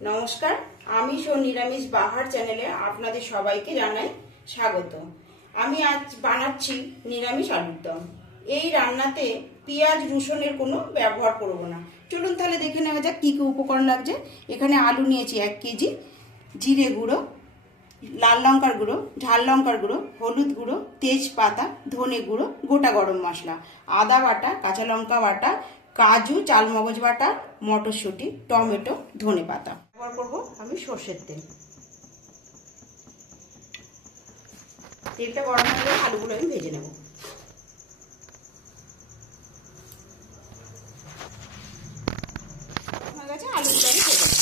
নমস্কার, আমি নিরামিষ বাহার চ্যানেলে আপনাদের সবাইকে জানাই স্বাগত। আমি আজ বানাচ্ছি নিরামিষ আলুর দম। এই রান্নাতে পেঁয়াজ রসুনের কোনো ব্যবহার করব না। চলুন তাহলে দেখে নেওয়া যাক কী কী উপকরণ লাগছে। এখানে আলু নিয়েছি 1 কেজি, জিরে গুঁড়ো, লাল লঙ্কার গুঁড়ো, ঝাল লঙ্কার গুঁড়ো, হলুদ গুঁড়ো, তেজপাতা, ধনে গুঁড়ো, গোটা গরম মশলা, আদা বাটা, কাঁচা লঙ্কা বাটা, কাজু, চালমগজ বাটা, মটরশুঁটি, টমেটো, ধনে পাতা। ব্যবহার করবো আমি সর্ষের তেল। তেলটা গরম হয়ে গেলে আলুগুলো আমি ভেজে নেব। হয়ে গেছে, আলুগুলো আমি ভেজে নেব।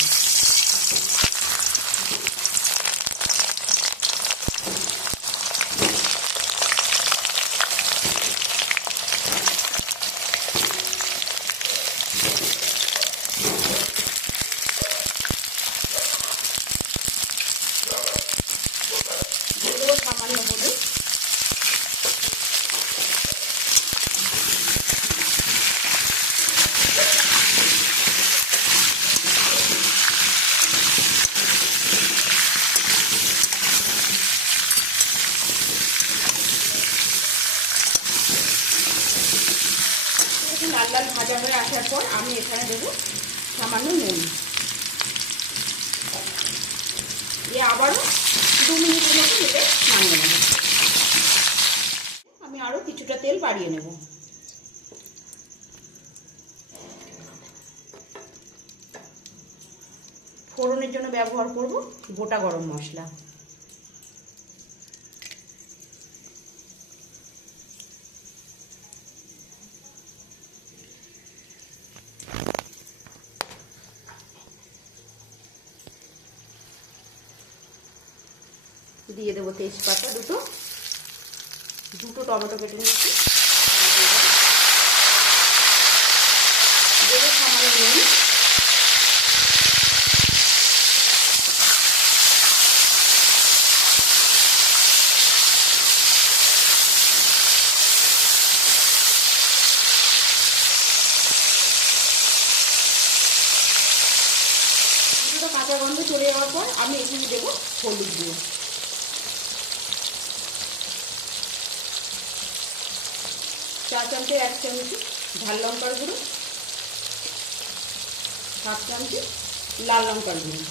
সামান্য হলুদ, লাল লাল ভাজা হয়ে আসার পর আমি এখানে দেবো সামান্য নুন। দিয়ে আবারও 2 মিনিটের মতো এটা নামিয়ে নেব। আমি আরও কিছুটা তেল বাড়িয়ে নেব। ফোড়নের জন্য ব্যবহার করব গোটা গরম মশলা। দিয়ে দেবো তেজপাতা দুটো টমেটো কেটে নিয়েছি, দেবো সামান্য নুন, দুটো কাঁচা গন্ধ চলে যাওয়ার পর আমি এখানে দেবো হলুদ গুঁড়ো, 4 চামচে 1 চামচ ঝাল লঙ্কার গুঁড়ো, 7 চামচ লাল লঙ্কার গুঁড়ো।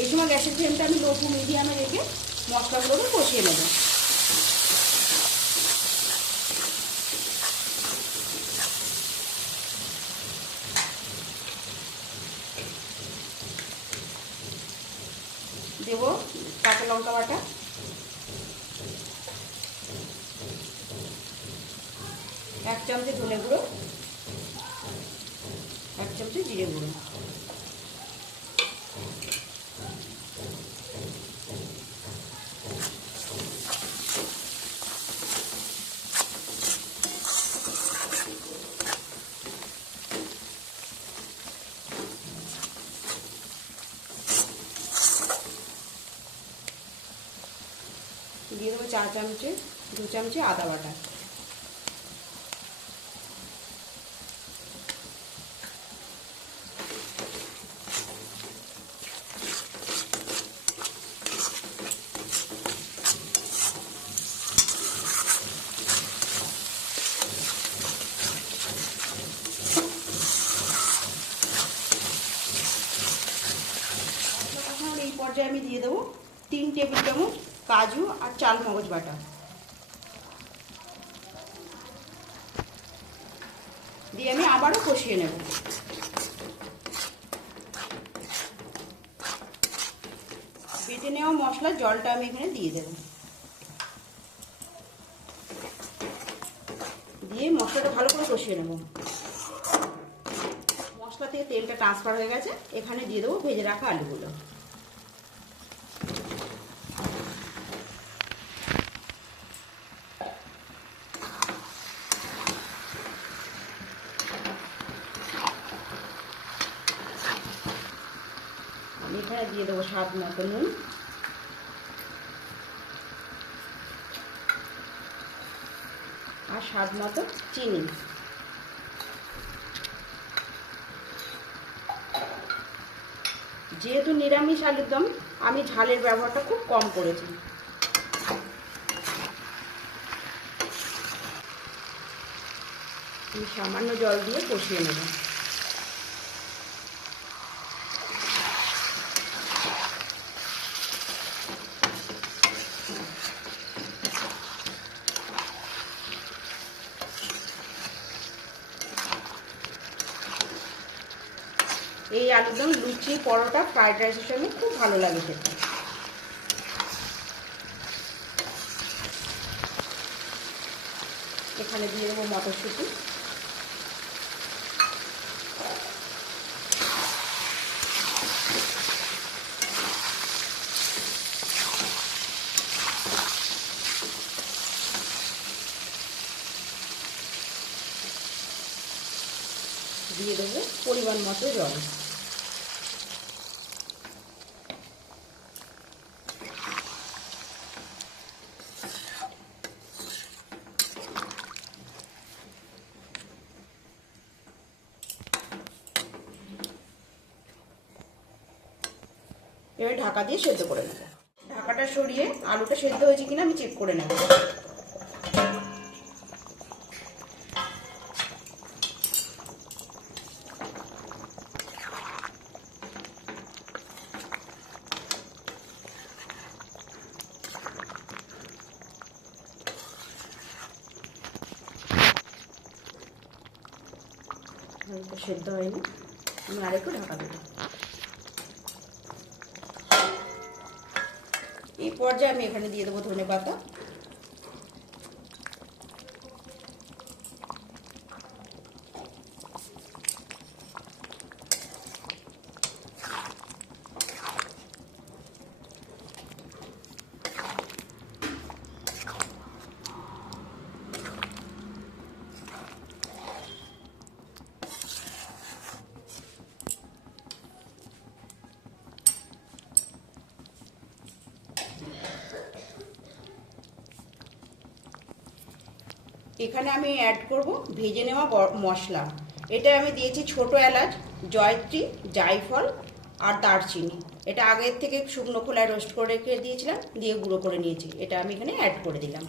এই সময় গ্যাসের ফ্লেমটা আমি লো টু মিডিয়ামে রেখে মশলাগুলোকে কষিয়ে নেব। দেব কাঁচা লঙ্কা বাটা, 1 চামচ ধনে গুঁড়ো, 1 চামচ জিরে গুঁড়ো। দিয়ে দেবো 2 চামচে আদা বাটা। এখন এই পর্যায়ে আমি দিয়ে দেবো 3 টেবিল চামচ কাজু আর চালমগজ বাটা। দিয়ে আমি আবারও কষিয়ে নেব। বেটে নেওয়া মশলার জলটা আমি এখানে দিয়ে দেব। দিয়ে মশলাটা ভালো করে কষিয়ে নেব। মশলা থেকে তেলটা ট্রান্সফার হয়ে গেছে, এখানে দিয়ে দেবো ভেজে রাখা আলুগুলো। এখানে দিয়ে দেবো স্বাদ মতো নুন, আর স্বাদ মতো চিনি। যেহেতু নিরামিষ আলুর দম, আমি ঝালের ব্যবহারটা খুব কম করেছি। আমি সামান্য জল দিয়ে কষিয়ে নেব। এই আলুর দম লুচি, পরোটা, ফ্রাইড রাইসের সঙ্গে খুব ভালো লাগে খেতে। এখানে দিয়ে দেবো মটরশুঁটি, দিয়ে দেবো পরিমাণ মতো জল। এবার ঢাকা দিয়ে সেদ্ধ করে নেব। ঢাকাটা সরিয়ে আলুটা সেদ্ধ হয়েছে কিনা আমি চেক করে নেব। সেদ্ধ হয়নি, আমি আরেকটু ঢাকা দেবো। এই পর্যায়ে আমি এখানে দিয়ে দেবো ধনেপাতা, এখানে আমি অ্যাড করব ভেজে নেওয়া মশলা। এটা আমি দিয়েছি ছোট এলাচ, জয়ত্রী, জায়ফল আর দারচিনি। এটা আগের থেকে শুকনো খোলায় রোস্ট করে রেখে দিয়েছিলাম, দিয়ে গুঁড়ো করে নিয়েছি। এটা আমি এখানে অ্যাড করে দিলাম।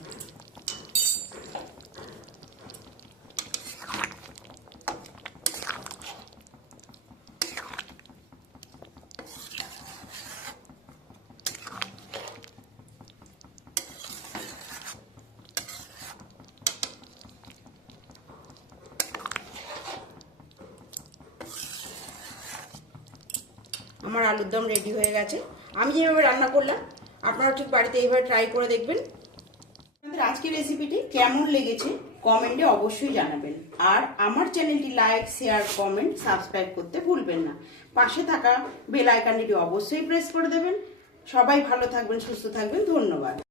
আমার আলুর দম রেডি হয়ে গেছে। আমি যেভাবে রান্না করলাম আপনারা ঠিক বাড়িতে এইভাবে ট্রাই করে দেখবেন। আমাদের আজকের রেসিপিটি কেমন লেগেছে কমেন্টে অবশ্যই জানাবেন। আর আমার চ্যানেলটি লাইক, শেয়ার, কমেন্ট, সাবস্ক্রাইব করতে ভুলবেন না। পাশে থাকা বেল আইকনটি অবশ্যই প্রেস করে দেবেন। সবাই ভালো থাকবেন, সুস্থ থাকবেন। ধন্যবাদ।